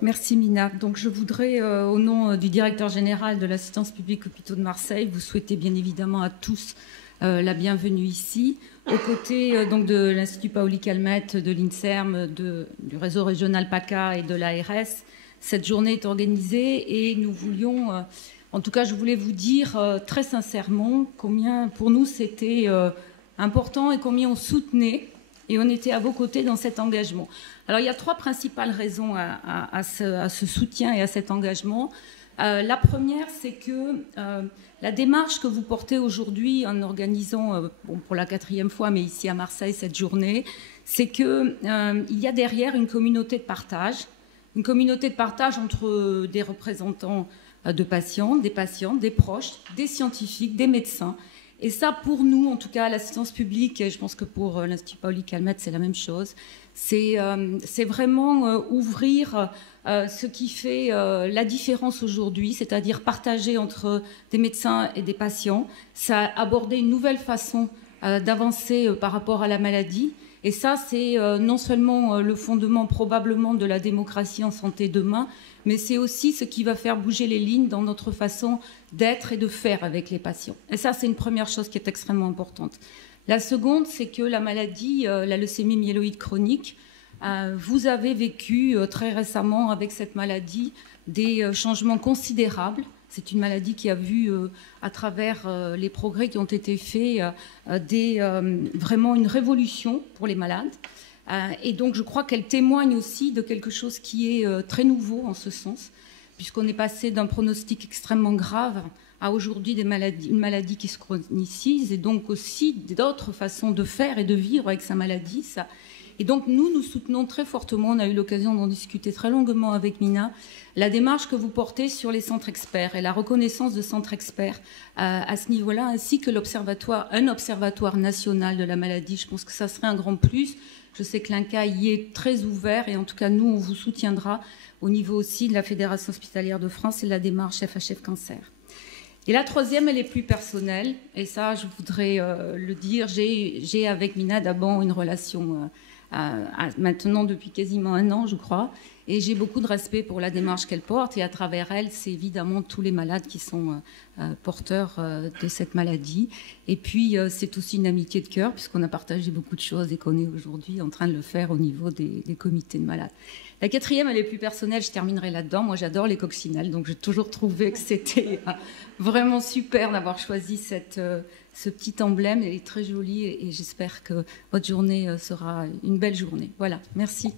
Merci Mina. Donc je voudrais, au nom du directeur général de l'Assistance publique Hôpitaux de Marseille, vous souhaiter bien évidemment à tous la bienvenue ici, aux côtés donc de l'Institut Paoli-Calmettes, de l'INSERM, du réseau régional PACA et de l'ARS. Cette journée est organisée et nous voulions, en tout cas je voulais vous dire très sincèrement combien pour nous c'était important et combien on soutenait et on était à vos côtés dans cet engagement. Alors il y a trois principales raisons à ce soutien et à cet engagement. La première, c'est que la démarche que vous portez aujourd'hui en organisant, pour la 4e fois, mais ici à Marseille, cette journée, c'est qu'il y a derrière une communauté de partage entre des représentants de patients, des patientes, des proches, des scientifiques, des médecins. Et ça, pour nous, en tout cas, l'assistance publique, et je pense que pour l'Institut Paoli-Calmettes, c'est la même chose, c'est vraiment ouvrir ce qui fait la différence aujourd'hui, c'est-à-dire partager entre des médecins et des patients, ça aborder une nouvelle façon d'avancer par rapport à la maladie. Et ça, c'est non seulement le fondement probablement de la démocratie en santé demain, mais c'est aussi ce qui va faire bouger les lignes dans notre façon d'être et de faire avec les patients. Et ça, c'est une première chose qui est extrêmement importante. La seconde, c'est que la maladie, la leucémie myéloïde chronique, vous avez vécu très récemment avec cette maladie des changements considérables. C'est une maladie qui a vu, à travers les progrès qui ont été faits, vraiment une révolution pour les malades. Et donc, je crois qu'elle témoigne aussi de quelque chose qui est très nouveau en ce sens, puisqu'on est passé d'un pronostic extrêmement grave à aujourd'hui une maladie qui se chronicise, et donc aussi d'autres façons de faire et de vivre avec sa maladie. Et donc, nous soutenons très fortement, on a eu l'occasion d'en discuter très longuement avec Mina, la démarche que vous portez sur les centres experts et la reconnaissance de centres experts à ce niveau-là, ainsi que un observatoire national de la maladie. Je pense que ça serait un grand plus. Je sais que l'INCa y est très ouvert et en tout cas, nous, on vous soutiendra au niveau aussi de la Fédération hospitalière de France et de la démarche FHF Cancer. Et la troisième, elle est plus personnelle. Et ça, je voudrais le dire. J'ai avec Mina d'abord une relation maintenant depuis quasiment 1 an, je crois. Et j'ai beaucoup de respect pour la démarche qu'elle porte. Et à travers elle, c'est évidemment tous les malades qui sont porteurs de cette maladie. Et puis, c'est aussi une amitié de cœur, puisqu'on a partagé beaucoup de choses et qu'on est aujourd'hui en train de le faire au niveau des comités de malades. La quatrième, elle est plus personnelle, je terminerai là-dedans. Moi, j'adore les coccinelles, donc j'ai toujours trouvé que c'était vraiment super d'avoir choisi ce petit emblème. Elle est très jolie et j'espère que votre journée sera une belle journée. Voilà, merci.